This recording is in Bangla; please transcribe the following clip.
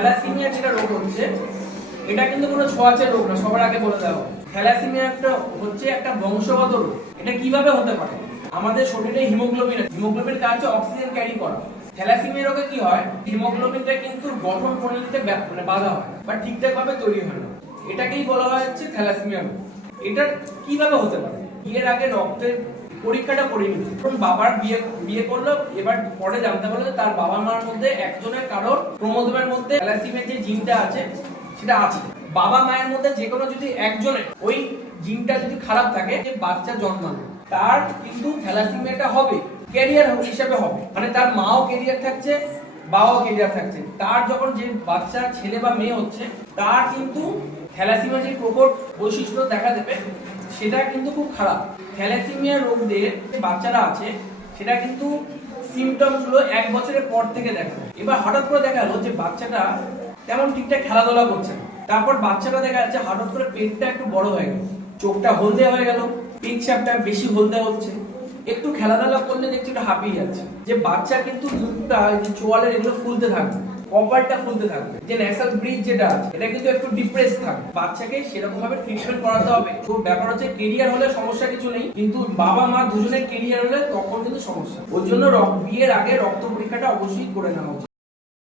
থ্যালাসিমিয়া যেটা রোগ হচ্ছে, এটা কিন্তু কোনো ছোঁয়াচে রোগ না, সবার আগে বলে দেওয়া। থ্যালাসিমিয়া একটা হচ্ছে একটা বংশগত রোগ। এটা কীভাবে হতে পারে? আমাদের শরীরে হিমোগ্লোবিন আছে। হিমোগ্লোবিন কাজ হচ্ছে অক্সিজেন ক্যারি করা। থ্যালাসিমিয়া রোগে কি হয়? হিমোগ্লোবিনটা কিন্তু গঠন প্রণালীতে মানে বাধা হয় বা ঠিকঠাক ভাবে তৈরি হয় না। এটাকেই বলা হয় হচ্ছে থ্যালাসিমিয়া রোগ। এটা কীভাবে হতে পারে? বিয়ের আগে রক্তের পরীক্ষাটা করে নিচ্ছে এখন বাবার বিয়ে বিয়ে করল, এবার পরে জানতে পারল যে তার বাবা মার মধ্যে একজনের কারোর ক্রোমোজোমের মধ্যে থ্যালাসিমিয়া যে জিনটা আছে, সেটা আছে। বাবা মায়ের মধ্যে যে কোনো যদি একজনের, ওই জিনটা যদি খারাপ থাকে, যে বাচ্চা জন্মানো তার কিন্তু থ্যালাসিমিয়াটা হবে, ক্যারিয়ার হিসাবে হবে। মানে তার মাও ক্যারিয়ার থাকছে, বাবাও ক্যারিয়ার থাকছে। তার যখন যে বাচ্চা, ছেলে বা মেয়ে হচ্ছে, তার কিন্তু থ্যালাসিমিয়া যে প্রকট বৈশিষ্ট্য দেখা দেবে সেটা কিন্তু খুব খারাপ। থ্যালাসিমিয়া রোগদের বাচ্চারা আছে, সেটা কিন্তু সিমটমগুলো এক বছরের পর থেকে দেখা। এবার হঠাৎ করে দেখা গেলো যে বাচ্চাটা তেমন ঠিকঠাক খেলাধুলা করছে না। তারপর বাচ্চাটা দেখা যাচ্ছে হঠাৎ করে পেটটা একটু বড় হয়ে গেল। চোখটা হলদে হয়ে গেল। পেট বেশি হলদে হচ্ছে। একটু খেলাধুলা করলে দেখছি একটু হাঁপিয়ে যাচ্ছে। যে বাচ্চা কিন্তু এই যে চোয়ালের এগুলো ফুলতে থাকবে, কপালটা ফুলতে থাকবে। যে ন্যাশনাল ব্রিজ যেটা আছে, এটা কিন্তু একটু ডিপ্রেস থাকবে। বাচ্চাকে সেরকম ভাবে ট্রিটমেন্ট করাতে হবে। তো ব্যাপার হচ্ছে কেরিয়ার হলে সমস্যা কিছু নেই, কিন্তু বাবা মা দুজনের কেরিয়ার হলে তখন কিন্তু সমস্যা। ওর জন্য বিয়ের আগে রক্ত পরীক্ষাটা অবশ্যই করে নেওয়া উচিত।